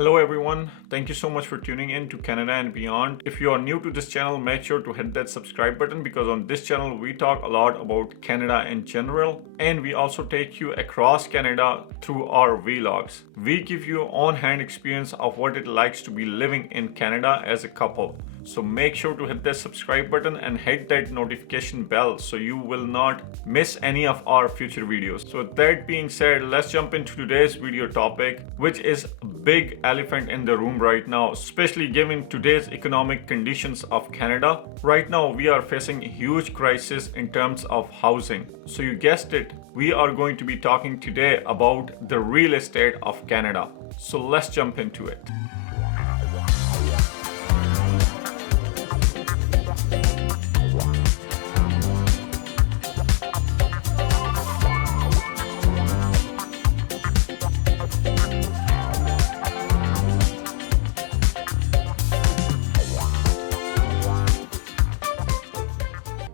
Hello everyone, thank you so much for tuning in to Canada and beyond. If you are new to this channel, make sure to hit that subscribe button because on this channel we talk a lot about Canada in general and we also take you across Canada through our vlogs. We give you on-hand experience of what it likes to be living in Canada as a couple. So make sure to hit that subscribe button and hit that notification bell so you will not miss any of our future videos. So that being said, let's jump into today's video topic, which is a big elephant in the room right now, especially given today's economic conditions of Canada. Right now, we are facing a huge crisis in terms of housing. So you guessed it, we are going to be talking today about the real estate of Canada. So let's jump into it.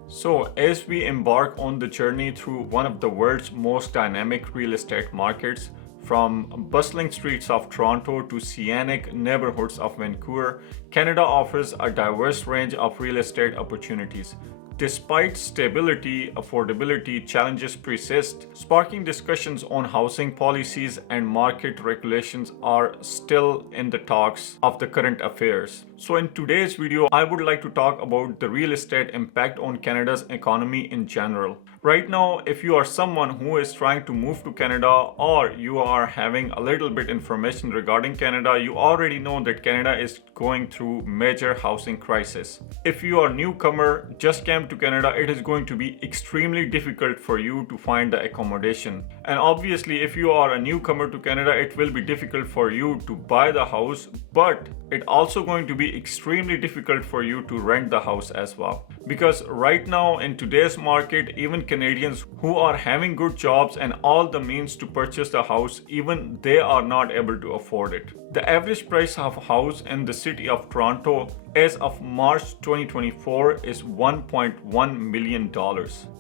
So as we embark on the journey through one of the world's most dynamic real estate markets, from bustling streets of Toronto to scenic neighborhoods of Vancouver, Canada offers a diverse range of real estate opportunities. Despite stability, affordability challenges persist, sparking discussions on housing policies and market regulations are still in the talks of the current affairs. So in today's video, I would like to talk about the real estate impact on Canada's economy in general. Right now, if you are someone who is trying to move to Canada or you are having a little bit information regarding Canada, you already know that Canada is going through major housing crisis. If you are a newcomer, just came to Canada, it is going to be extremely difficult for you to find the accommodation. And obviously, if you are a newcomer to Canada, it will be difficult for you to buy the house, but it's also going to be extremely difficult for you to rent the house as well. Because right now in today's market, even Canadians who are having good jobs and all the means to purchase the house, even they are not able to afford it. The average price of a house in the city of Toronto as of March 2024 is $1.1 million,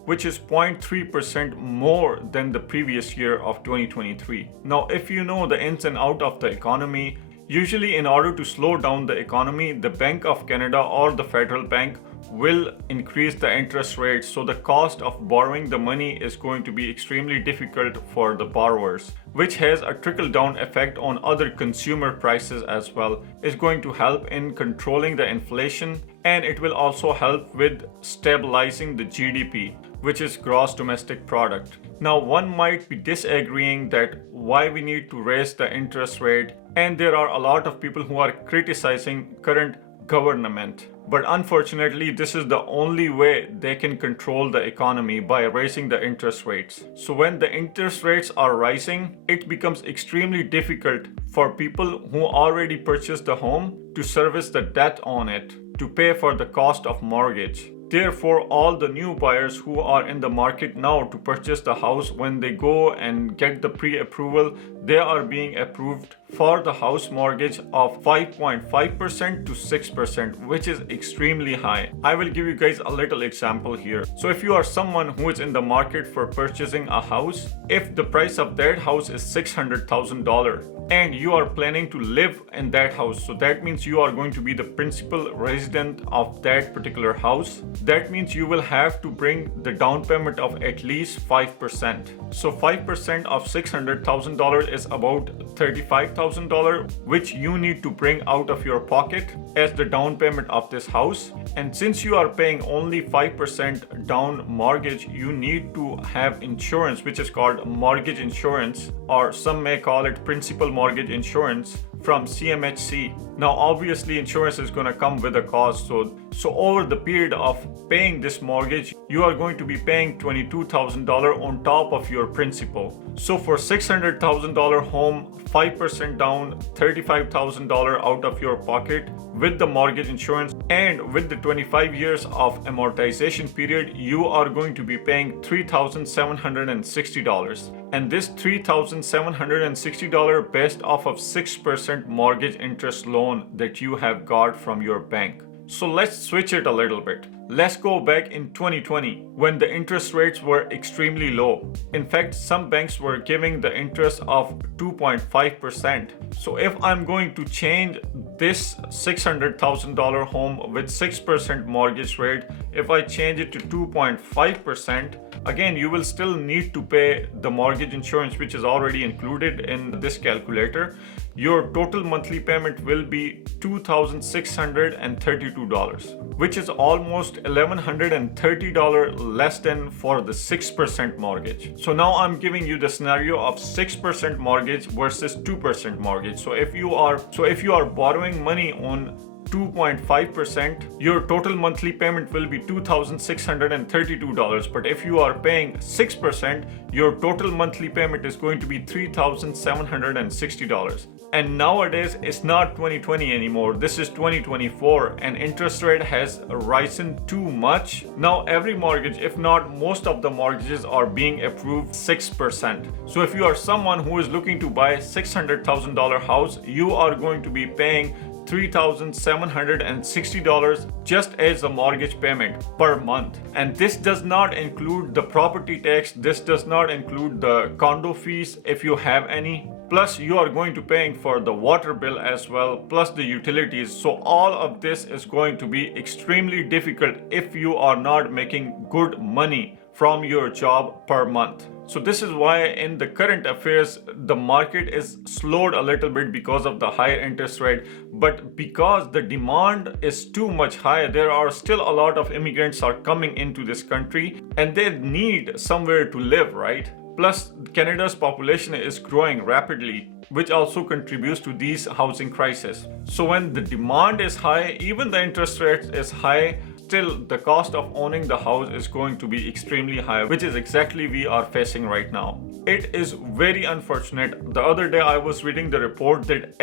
which is 0.3% more than the previous year of 2023. Now, if you know the ins and outs of the economy, usually in order to slow down the economy, the Bank of Canada or the federal bank will increase the interest rates, so the cost of borrowing the money is going to be extremely difficult for the borrowers, which has a trickle-down effect on other consumer prices as well. It's going to help in controlling the inflation, and it will also help with stabilizing the GDP, which is gross domestic product. Now, one might be disagreeing that why we need to raise the interest rate, and there are a lot of people who are criticizing current government. But unfortunately, this is the only way they can control the economy, by raising the interest rates. So when the interest rates are rising, it becomes extremely difficult for people who already purchased the home to service the debt on it, to pay for the cost of mortgage. Therefore, all the new buyers who are in the market now to purchase the house, when they go and get the pre-approval, they are being approved for the house mortgage of 5.5% to 6%, which is extremely high. I will give you guys a little example here. So if you are someone who is in the market for purchasing a house, if the price of that house is $600,000 and you are planning to live in that house, so that means you are going to be the principal resident of that particular house, that means you will have to bring the down payment of at least 5%. So 5% of $600,000 is about $35,000, which you need to bring out of your pocket as the down payment of this house. And since you are paying only 5% down mortgage, you need to have insurance, which is called mortgage insurance, or some may call it principal mortgage insurance, from CMHC. Now obviously insurance is going to come with a cost, so over the period of paying this mortgage, you are going to be paying $22,000 on top of your principal. So for $600,000 home, 5% down, $35,000 out of your pocket with the mortgage insurance, and with the 25 years of amortization period, you are going to be paying $3,760. And this $3,760 based off of 6% mortgage interest loan that you have got from your bank. So let's switch it a little bit. Let's go back in 2020 when the interest rates were extremely low. In fact, some banks were giving the interest of 2.5%. So if I'm going to change this $600,000 home with 6% mortgage rate, if I change it to 2.5%, again, you will still need to pay the mortgage insurance, which is already included in this calculator. Your total monthly payment will be $2,632, which is almost $1,130 less than for the 6% mortgage. So now I'm giving you the scenario of 6% mortgage versus 2% mortgage. So if you are borrowing money on 2.5%, your total monthly payment will be $2,632. But if you are paying 6%, your total monthly payment is going to be $3,760. And nowadays, it's not 2020 anymore. This is 2024, and interest rate has risen too much. Now every mortgage, if not most of the mortgages, are being approved 6%. So if you are someone who is looking to buy a $600,000 house, you are going to be paying $3,760 just as a mortgage payment per month. And this does not include the property tax. This does not include the condo fees if you have any. Plus you are going to paying for the water bill as well, plus the utilities. So all of this is going to be extremely difficult if you are not making good money from your job per month. So this is why in the current affairs, the market is slowed a little bit because of the higher interest rate. But because the demand is too much high, there are still a lot of immigrants are coming into this country and they need somewhere to live, right? Plus, Canada's population is growing rapidly, which also contributes to these housing crises. So when the demand is high, even the interest rate is high, still the cost of owning the house is going to be extremely high, which is exactly we are facing right now. It is very unfortunate. The other day I was reading the report that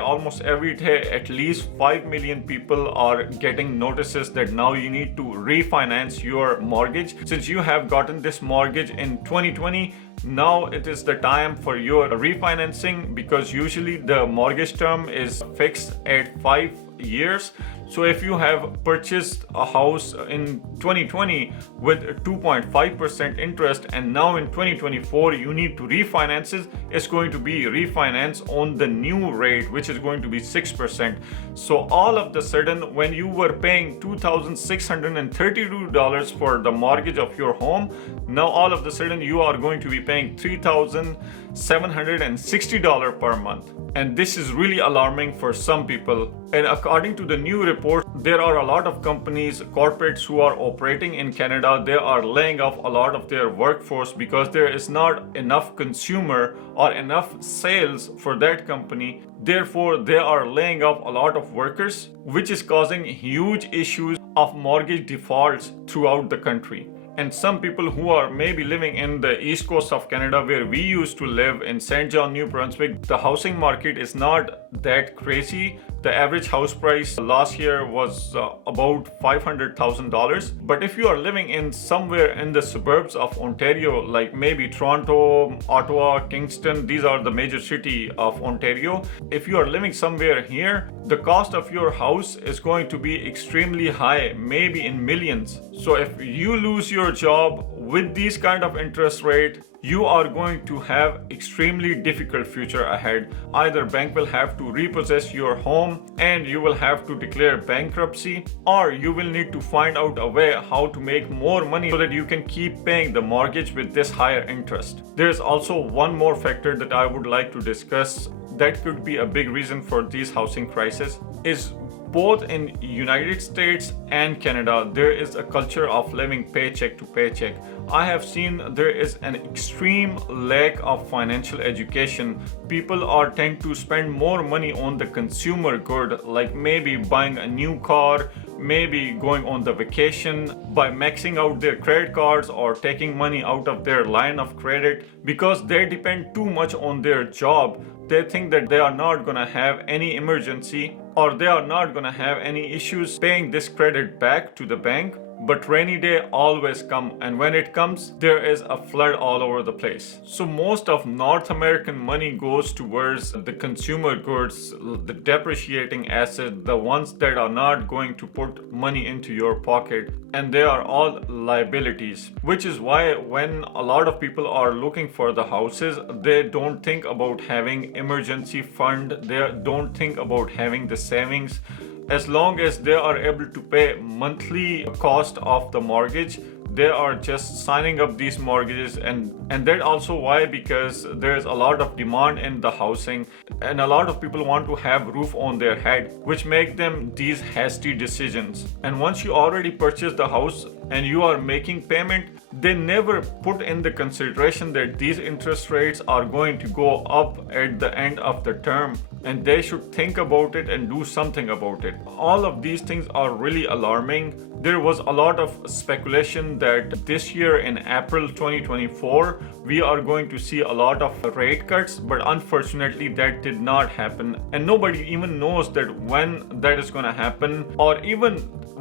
almost every day, at least 5 million people are getting notices that now you need to refinance your mortgage. Since you have gotten this mortgage in 2020, now it is the time for your refinancing, because usually the mortgage term is fixed at 5 years. So if you have purchased a house in 2020 with 2.5% interest and now in 2024 you need to refinance it, it's going to be refinance on the new rate, which is going to be 6%. So all of the sudden, when you were paying $2,632 for the mortgage of your home, now all of the sudden you are going to be paying $3,760 per month. And this is really alarming for some people. And according to the new report, there are a lot of companies, corporates who are operating in Canada. They are laying off a lot of their workforce because there is not enough consumer or enough sales for that company. Therefore, they are laying off a lot of workers, which is causing huge issues of mortgage defaults throughout the country. And some people who are maybe living in the east coast of Canada, where we used to live in St. John, New Brunswick, the housing market is not that crazy. The average house price last year was about $500,000. But if you are living in somewhere in the suburbs of Ontario, like maybe Toronto, Ottawa, Kingston, these are the major city of Ontario. If you are living somewhere here, the cost of your house is going to be extremely high, maybe in millions. So if you lose your job with these kind of interest rate, you are going to have extremely difficult future ahead. Either bank will have to repossess your home and you will have to declare bankruptcy, or you will need to find out a way how to make more money so that you can keep paying the mortgage with this higher interest. There's also one more factor that I would like to discuss that could be a big reason for these housing crises. Is both in United States and Canada, there is a culture of living paycheck to paycheck. I have seen there is an extreme lack of financial education. People tend to spend more money on the consumer good, like maybe buying a new car, maybe going on the vacation, by maxing out their credit cards or taking money out of their line of credit, because they depend too much on their job. They think that they are not gonna have any emergency or they are not gonna have any issues paying this credit back to the bank. but rainy day always come, and when it comes, there is a flood all over the place. So most of North American money goes towards the consumer goods, the depreciating assets, the ones that are not going to put money into your pocket, and they are all liabilities, which is why when a lot of people are looking for the houses, they don't think about having emergency fund, they don't think about having the savings. As long as they are able to pay monthly cost of the mortgage, they are just signing up these mortgages, and that also why, because there is a lot of demand in the housing and a lot of people want to have roof on their head, which make them these hasty decisions. And once you already purchase the house and you are making payment, they never put in the consideration that these interest rates are going to go up at the end of the term, and they should think about it and do something about it. All of these things are really alarming. There was a lot of speculation that this year in April 2024 we are going to see a lot of rate cuts, but unfortunately that did not happen, and nobody even knows that when that is going to happen, or even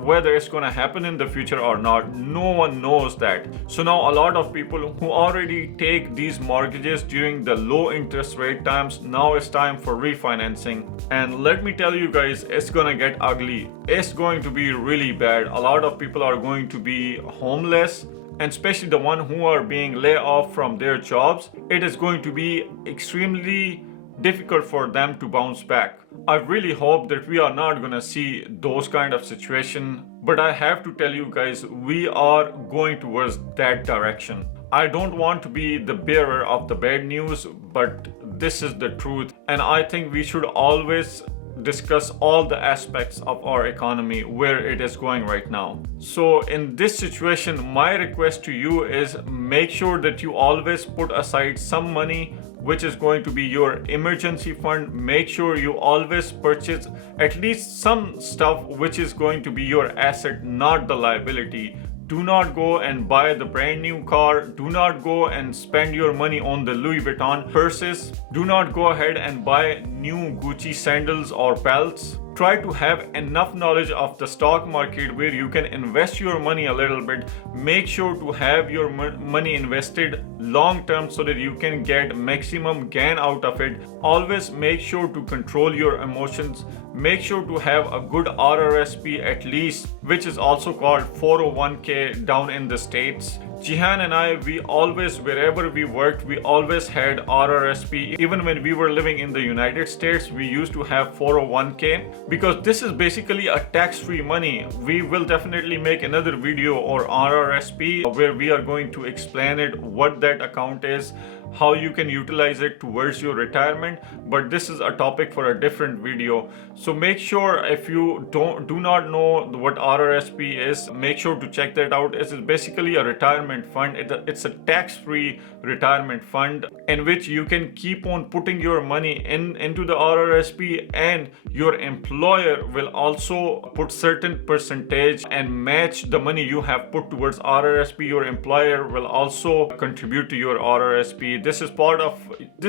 whether it's going to happen in the future or not. No one knows that. So now a lot of people who already take these mortgages during the low interest rate times, now it's time for refinancing. And let me tell you guys, it's going to get ugly. It's going to be really bad. A lot of people are going to be homeless, and especially the one who are being laid off from their jobs. It is going to be extremely difficult for them to bounce back. I really hope that we are not gonna see those kind of situation, but I have to tell you guys, we are going towards that direction. I don't want to be the bearer of the bad news, but this is the truth, and I think we should always discuss all the aspects of our economy, where it is going right now. So in this situation, my request to you is make sure that you always put aside some money which is going to be your emergency fund. Make sure you always purchase at least some stuff which is going to be your asset, not the liability. Do not go and buy the brand new car. Do not go and spend your money on the Louis Vuitton purses. Do not go ahead and buy new Gucci sandals or belts. Try to have enough knowledge of the stock market where you can invest your money a little bit. Make sure to have your money invested long term so that you can get maximum gain out of it. Always make sure to control your emotions. Make sure to have a good RRSP at least, which is also called 401k down in the States. Jihan and I, we always, wherever we worked, we always had RRSP. Even when we were living in the United States, we used to have 401k, because this is basically a tax-free money. We will definitely make another video or RRSP where we are going to explain it, what that account is, how you can utilize it towards your retirement, but this is a topic for a different video. So make sure, if you do not know what RRSP is, make sure to check that out. It is basically a retirement fund. It's a tax-free retirement fund in which you can keep on putting your money into the RRSP, and your employer will also put certain percentage and match the money you have put towards RRSP. Your employer will also contribute to your RRSP. This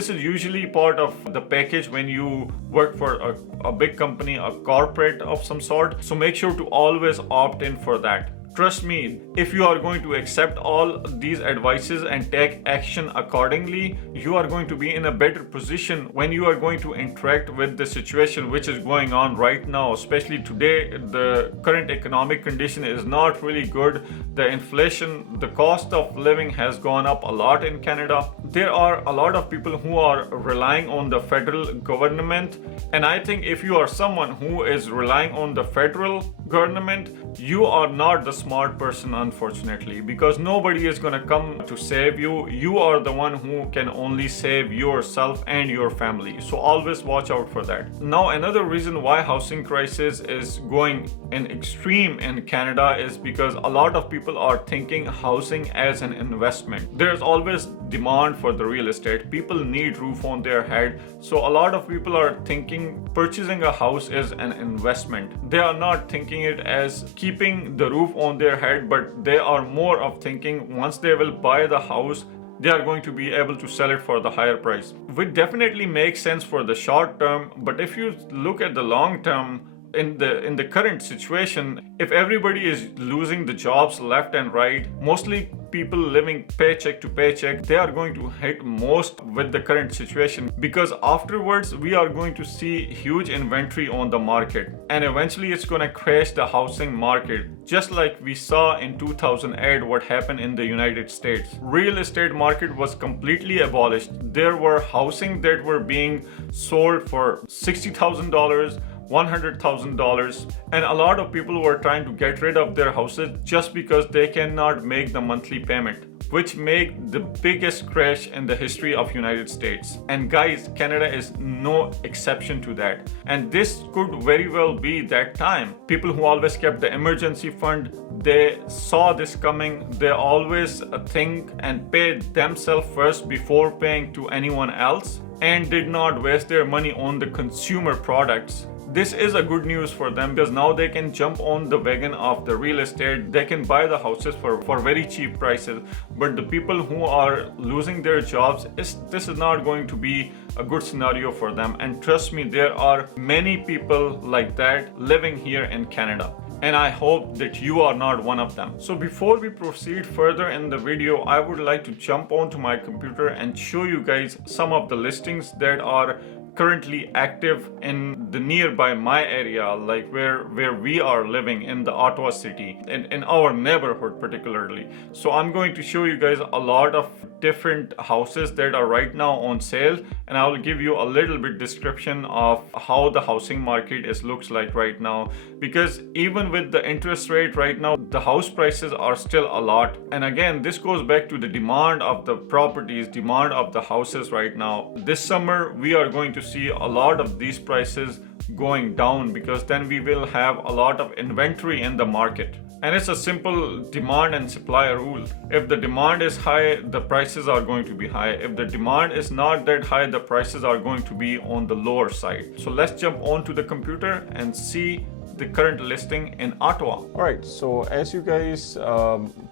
is usually part of the package when you work for a big company, a corporate of some sort. So make sure to always opt in for that. Trust me, if you are going to accept all these advices and take action accordingly, you are going to be in a better position when you are going to interact with the situation which is going on right now. Especially today, the current economic condition is not really good. The inflation, the cost of living has gone up a lot in Canada. There are a lot of people who are relying on the federal government, and I think if you are someone who is relying on the federal government, you are not the smart person, unfortunately, because nobody is going to come to save you. You are the one who can only save yourself and your family. So always watch out for that. Now, another reason why housing crisis is going in extreme in Canada is because a lot of people are thinking housing as an investment. There's always demand for the real estate. People need roof on their head. So a lot of people are thinking purchasing a house is an investment. They are not thinking it as keeping the roof on their head, but they are more of thinking once they will buy the house, they are going to be able to sell it for the higher price, which definitely makes sense for the short term. But if you look at the long term, in the current situation, if everybody is losing the jobs left and right, mostly people living paycheck to paycheck, they are going to hit most with the current situation, because afterwards we are going to see huge inventory on the market, and eventually it's going to crash the housing market, just like we saw in 2008 what happened in the United States. Real estate market was completely abolished. There were housing that were being sold for $60,000, $100,000, and a lot of people were trying to get rid of their houses just because they cannot make the monthly payment, which made the biggest crash in the history of United States. And guys, Canada is no exception to that. And this could very well be that time. People who always kept the emergency fund, they saw this coming. They always think and pay themselves first before paying to anyone else, and did not waste their money on the consumer products. This is a good news for them, because now they can jump on the wagon of the real estate. They can buy the houses for very cheap prices. But the people who are losing their jobs, this is not going to be a good scenario for them. And trust me, there are many people like that living here in Canada, and I hope that you are not one of them. So before we proceed further in the video, I would like to jump onto my computer and show you guys some of the listings that are currently active in the nearby my area, like where we are living in the Ottawa city, in our neighborhood particularly. So I'm going to show you guys a lot of different houses that are right now on sale, and I will give you a little bit description of how the housing market looks like right now, because even with the interest rate right now, the house prices are still a lot. And again, this goes back to the demand of the properties, demand of the houses right now. This summer we are going to see a lot of these prices going down, because then we will have a lot of inventory in the market. And it's a simple demand and supply rule. If the demand is high, the prices are going to be high. If the demand is not that high, the prices are going to be on the lower side. So let's jump onto the computer and see the current listing in Ottawa. All right, so as you guys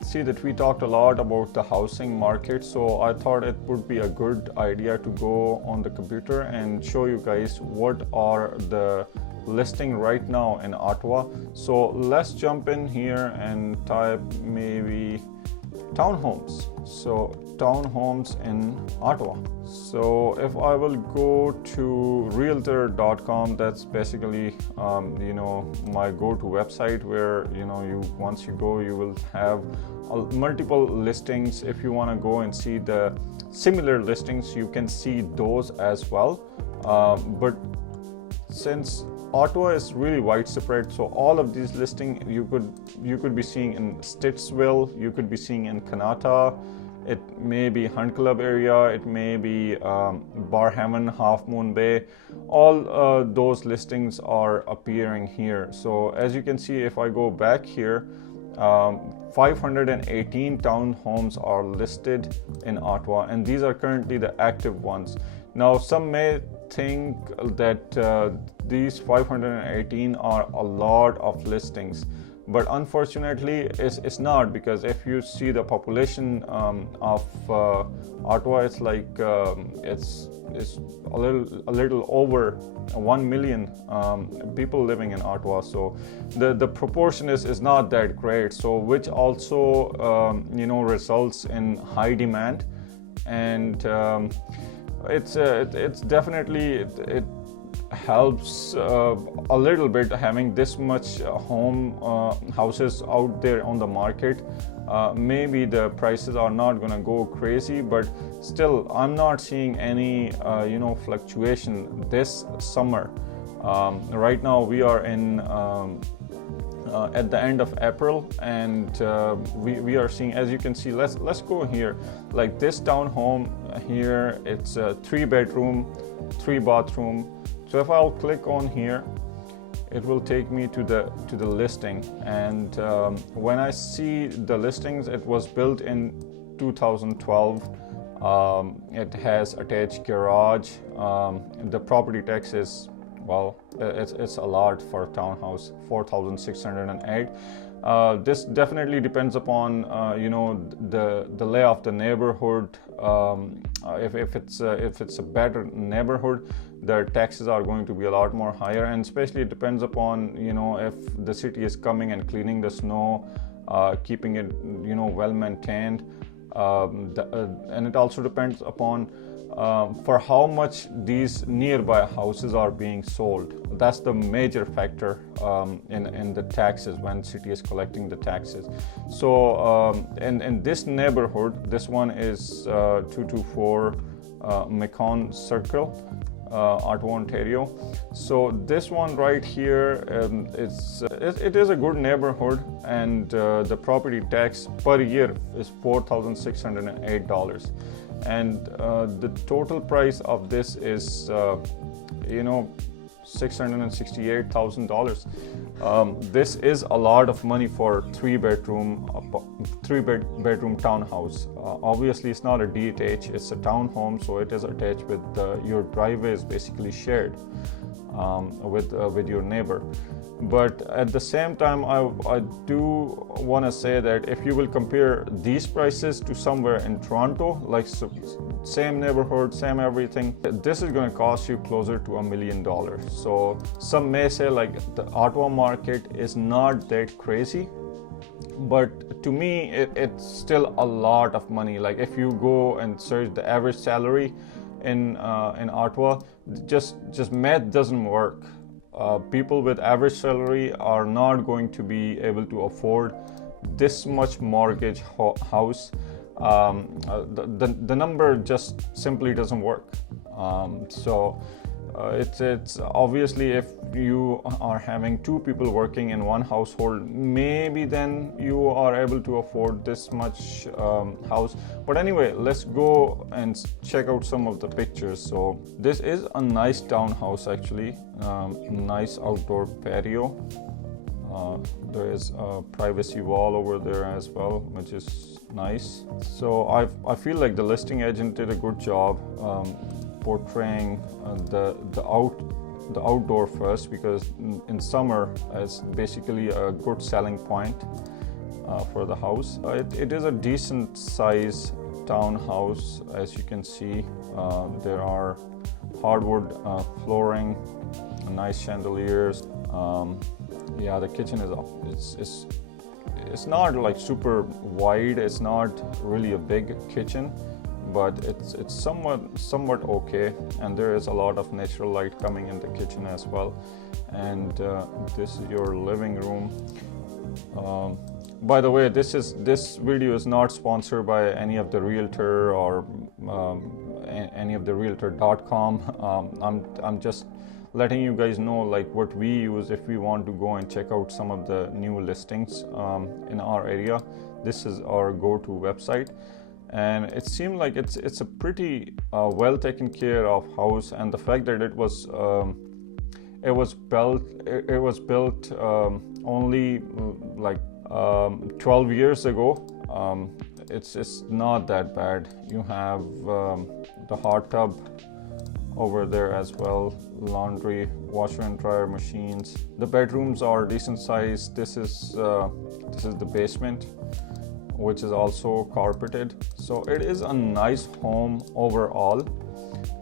see that we talked a lot about the housing market, so I thought it would be a good idea to go on the computer and show you guys what are the listing right now in Ottawa. So let's jump in here and type maybe townhomes. So townhomes in Ottawa. So if I will go to realtor.com, that's basically my go-to website, where once you go, you will have multiple listings. If you want to go and see the similar listings, you can see those as well. But since Ottawa is really widespread, so all of these listings you could be seeing in Stittsville, you could be seeing in Kanata, it may be Hunt Club area, it may be Barhaven, Half Moon Bay. All those listings are appearing here. So as you can see, if I go back here, 518 townhomes are listed in Ottawa, and these are currently the active ones. Now, some may think that these 518 are a lot of listings, but unfortunately it's not, because if you see the population of Ottawa, it's like it's a little over 1 million people living in Ottawa. So the proportion is not that great, so which also results in high demand. And it's definitely it helps a little bit having this much houses out there on the market. Maybe the prices are not gonna go crazy, but still I'm not seeing any fluctuation this summer. Right now we are in at the end of April, and we are seeing, as you can see, let's go here, like this townhome here, it's a 3-bedroom 3-bathroom. So if I'll click on here, it will take me to the listing, and when I see the listings, it was built in 2012. It has attached garage. The property tax is, well, it's a lot for a townhouse, 4,608. This definitely depends upon the lay of the neighborhood. If it's a better neighborhood, the taxes are going to be a lot more higher, and especially it depends upon if the city is coming and cleaning the snow, keeping it well maintained, and it also depends upon for how much these nearby houses are being sold. That's the major factor in the taxes when city is collecting the taxes. So in this neighborhood, this one is 224 Macon Circle, Ottawa, Ontario. So this one right here, it is a good neighborhood, and the property tax per year is $4,608, and the total price of this is $668,000. This is a lot of money for three bedroom townhouse. Obviously, it's not a detached; it's a townhome, so it is attached with your driveway is basically shared with your neighbor. But at the same time, I do want to say that if you will compare these prices to somewhere in Toronto, like same neighborhood, same everything, this is going to cost you closer to $1 million. So some may say like the Ottawa market is not that crazy, but to me it's still a lot of money. Like if you go and search the average salary in Ottawa, just math doesn't work. People with average salary are not going to be able to afford this much mortgage house. The number just simply doesn't work. So it's obviously, if you are having two people working in one household, maybe then you are able to afford this much house. But anyway, let's go and check out some of the pictures. So this is a nice townhouse actually. Nice outdoor patio. There is a privacy wall over there as well, which is nice. So I feel like the listing agent did a good job portraying the outdoor first, because in summer it's basically a good selling point for the house. It is a decent size townhouse, as you can see. There are hardwood flooring, nice chandeliers. Yeah, the kitchen it's not like super wide. It's not really a big kitchen, but it's somewhat okay, and there is a lot of natural light coming in the kitchen as well. And this is your living room. By the way, this video is not sponsored by any of the realtor or any of the realtor.com. I'm just letting you guys know like what we use if we want to go and check out some of the new listings in our area. This is our go-to website, and it seemed like it's a pretty well taken care of house. And the fact that it was built only like 12 years ago, it's not that bad. You have the hot tub over there as well, laundry, washer and dryer machines. The bedrooms are decent size. This is the basement, which is also carpeted. So it is a nice home overall.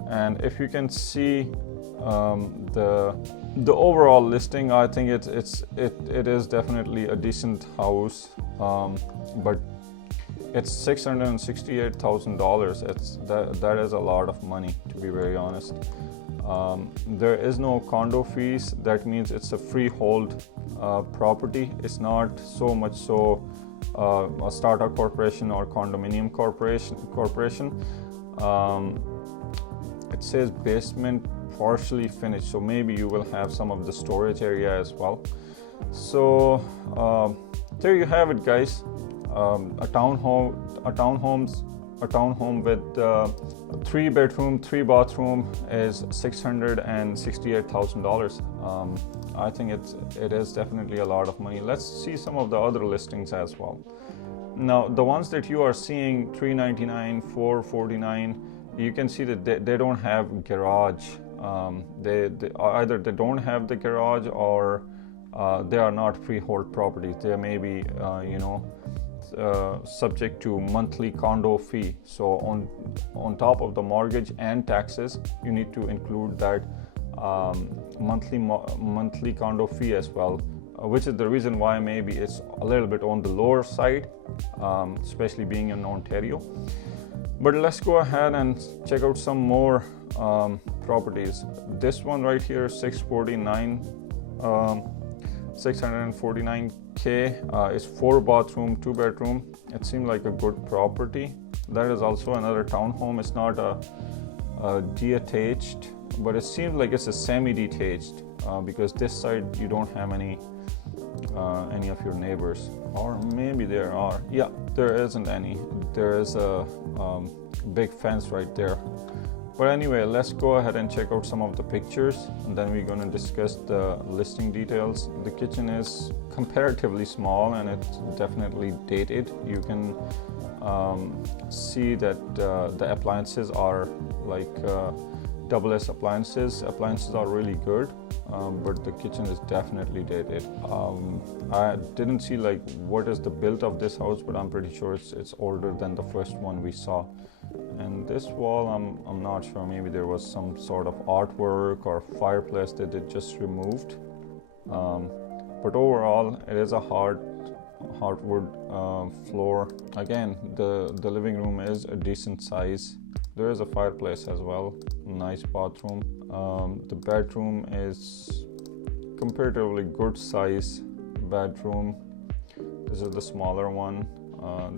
And if you can see the overall listing, I think it is definitely a decent house, but it's $668,000. That is a lot of money, to be very honest. There is no condo fees. That means it's a freehold property. It's not so much so a startup corporation or condominium corporation. It says basement partially finished, so maybe you will have some of the storage area as well. So there you have it, guys. A townhome with 3 bedroom, 3 bathroom is $668,000. I think it is definitely a lot of money. Let's see some of the other listings as well. Now, the ones that you are seeing, $399, $449, you can see that they don't have garage. They either they don't have the garage, or they are not freehold properties. They may be subject to monthly condo fee. So on top of the mortgage and taxes, you need to include that monthly condo fee as well, which is the reason why maybe it's a little bit on the lower side, especially being in Ontario. But let's go ahead and check out some more properties. This one right here, 649K, is 4 bathroom, 2 bedroom. It seemed like a good property. That is also another townhome. It's not a detached, but it seems like it's a semi-detached because this side you don't have any of your neighbors, or maybe there are. Yeah, there isn't any. There is a big fence right there. But anyway, let's go ahead and check out some of the pictures, and then we're going to discuss the listing details. The kitchen is comparatively small and it's definitely dated. You can see that the appliances are like double S appliances. Appliances are really good, but the kitchen is definitely dated. I didn't see like what is the build of this house, but I'm pretty sure it's older than the first one we saw. And this wall, I'm not sure. Maybe there was some sort of artwork or fireplace that they just removed. But overall, it is a hardwood floor. Again, the living room is a decent size. There is a fireplace as well. Nice bathroom. The bedroom is comparatively good size bedroom. This is the smaller one.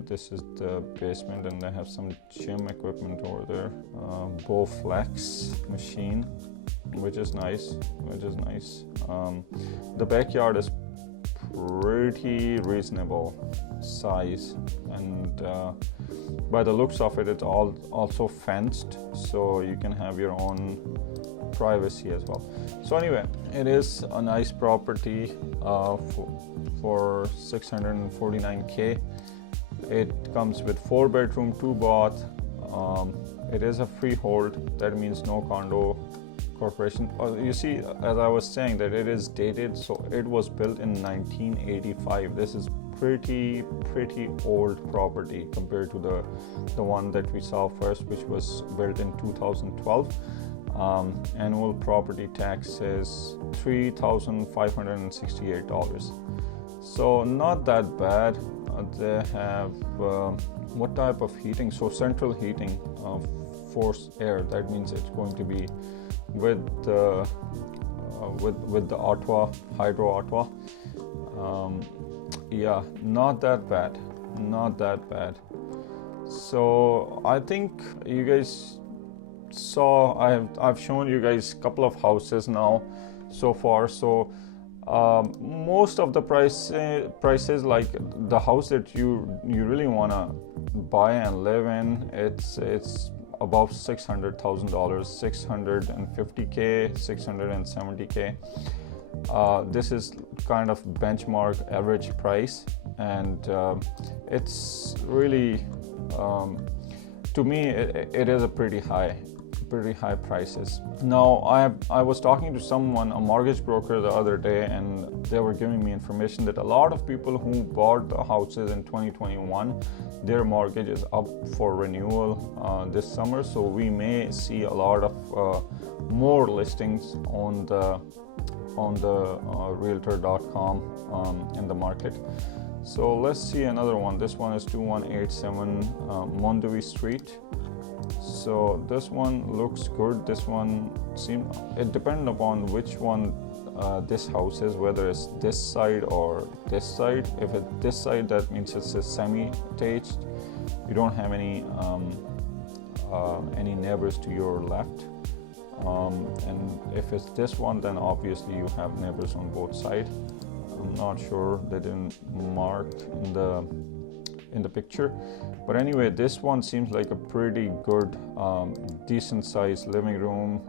This is the basement, and they have some gym equipment over there. Bowflex machine, which is nice. The backyard is pretty reasonable size, and by the looks of it, it's also fenced, so you can have your own privacy as well. So anyway, it is a nice property for 649K. It comes with 4 bedroom, 2 bath. It is a freehold. That means no condo corporation. You see, as I was saying, that it is dated, so it was built in 1985. This is pretty old property compared to the one that we saw first, which was built in 2012. Annual property tax is $3,568. So not that bad. They have what type of heating? So central heating, forced air. That means it's going to be with the Ottawa, Hydro Ottawa. Yeah, not that bad. So I think you guys saw, I've shown you guys a couple of houses now so far. So most of the prices, like the house that you really want to buy and live in, it's above $600,000, $650K, $670K. This is kind of benchmark average price, and it's really, to me, it is a pretty high prices. Now, I was talking to someone, a mortgage broker, the other day, and they were giving me information that a lot of people who bought the houses in 2021, their mortgage is up for renewal this summer. So we may see a lot of more listings on the realtor.com in the market. So let's see another one. This one is 2187 Mondovi Street. So this one looks good. This one it depends upon which one this house is, whether it's this side or this side. If it's this side, that means it's a semi-detached. You don't have any neighbors to your left. And if it's this one, then obviously you have neighbors on both sides. I'm not sure, they didn't mark in the picture, but anyway, this one seems like a pretty good, decent sized living room.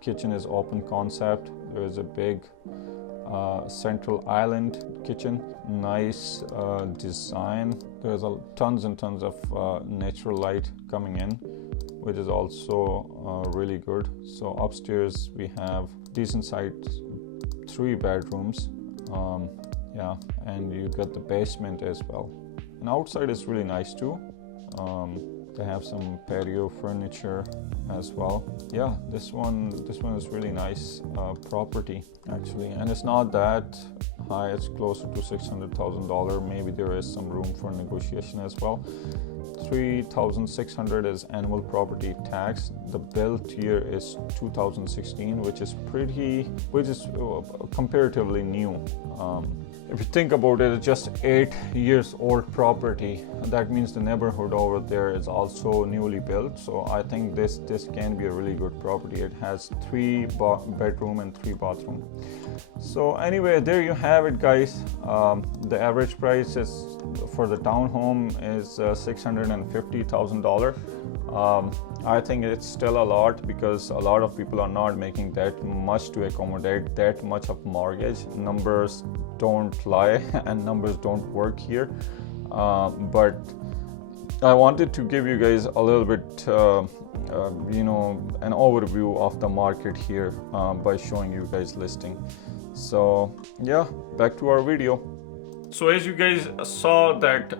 Kitchen is open concept. There is a big central island kitchen, nice design. There's tons and tons of natural light coming in, which is also really good. So upstairs we have decent sized 3 bedrooms. Yeah, and you got the basement as well. And outside is really nice too. They have some patio furniture as well. Yeah, this one is really nice property actually, and it's not that high. It's closer to $600,000. Maybe there is some room for negotiation as well. $3,600 is annual property tax. The built year is 2016, which is comparatively new. If you think about it, it's just 8 years old property. That means the neighborhood over there is also newly built. So I think this can be a really good property. It has 3 bedroom and 3 bathroom. So anyway, there you have it, guys. The average price is for the townhome is $650,000. I think it's still a lot because a lot of people are not making that much to accommodate that much of mortgage. Numbers don't lie and numbers don't work here. But I wanted to give you guys a little bit, an overview of the market here by showing you guys listing. So yeah, back to our video. So as you guys saw that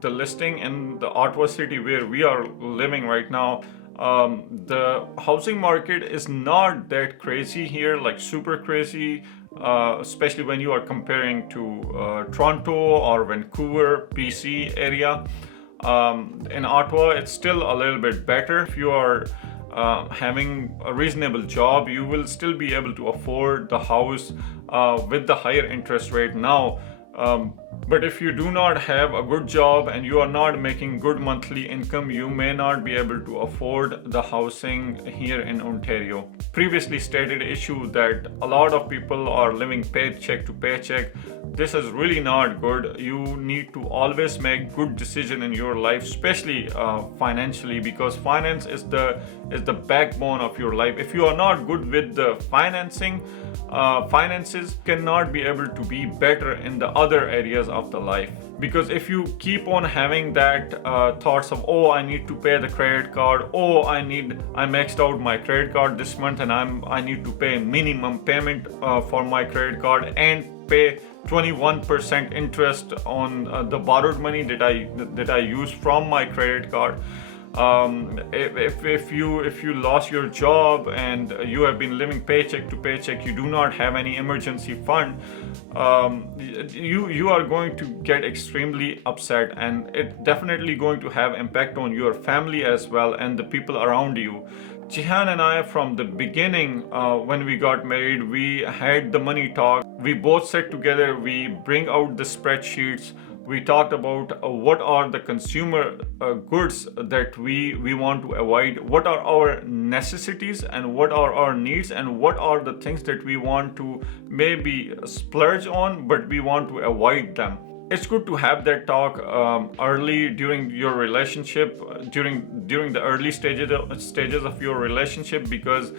the listing in the Ottawa city where we are living right now, the housing market is not that crazy here, like super crazy, especially when you are comparing to Toronto or Vancouver, BC area. In Ottawa, it's still a little bit better. If you are having a reasonable job, you will still be able to afford the house with the higher interest rate now. But if you do not have a good job and you are not making good monthly income, you may not be able to afford the housing here in Ontario. Previously stated issue that a lot of people are living paycheck to paycheck. This is really not good. You need to always make good decision in your life, especially financially, because finance is the backbone of your life. If you are not good with the finances cannot be able to be better in the other areas of the life. Because if you keep on having that thoughts of, oh, I need to pay the credit card, oh, I maxed out my credit card this month and I need to pay minimum payment for my credit card and pay 21% interest on the borrowed money that I use from my credit card. If you lost your job and you have been living paycheck to paycheck, you do not have any emergency fund, you are going to get extremely upset, and it definitely going to have impact on your family as well and the people around you. Jihan and I, from the beginning, when we got married, we had the money talk. We both sat together, we bring out the spreadsheets. We talked about what are the consumer goods that we want to avoid, what are our necessities and what are our needs, and what are the things that we want to maybe splurge on but we want to avoid them. It's good to have that talk early during your relationship, during the early stages of your relationship, because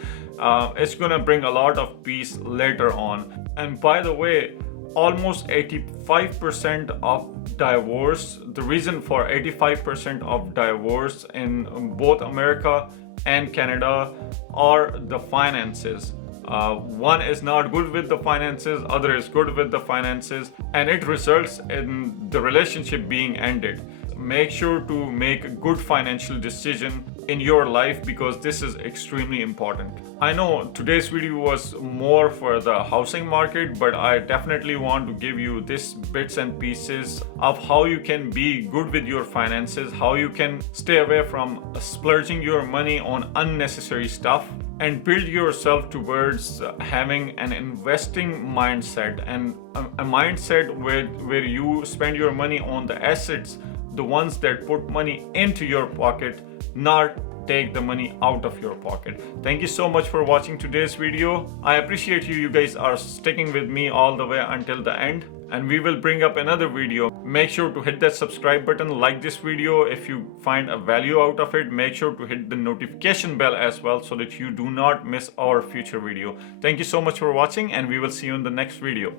it's gonna bring a lot of peace later on. And by the way, almost 85% of divorce, the reason for 85% of divorce in both America and Canada are the finances. One is not good with the finances, other is good with the finances, and it results in the relationship being ended. Make sure to make a good financial decision in your life because this is extremely important. I know today's video was more for the housing market, but I definitely want to give you this bits and pieces of how you can be good with your finances, how you can stay away from splurging your money on unnecessary stuff, and build yourself towards having an investing mindset, and a mindset where you spend your money on the assets, the ones that put money into your pocket, not take the money out of your pocket. Thank you so much for watching today's video. I appreciate you guys are sticking with me all the way until the end, and we will bring up another video. Make sure to hit that subscribe button, like this video if you find a value out of it. Make sure to hit the notification bell as well so that you do not miss our future video. Thank you so much for watching, and we will see you in the next video.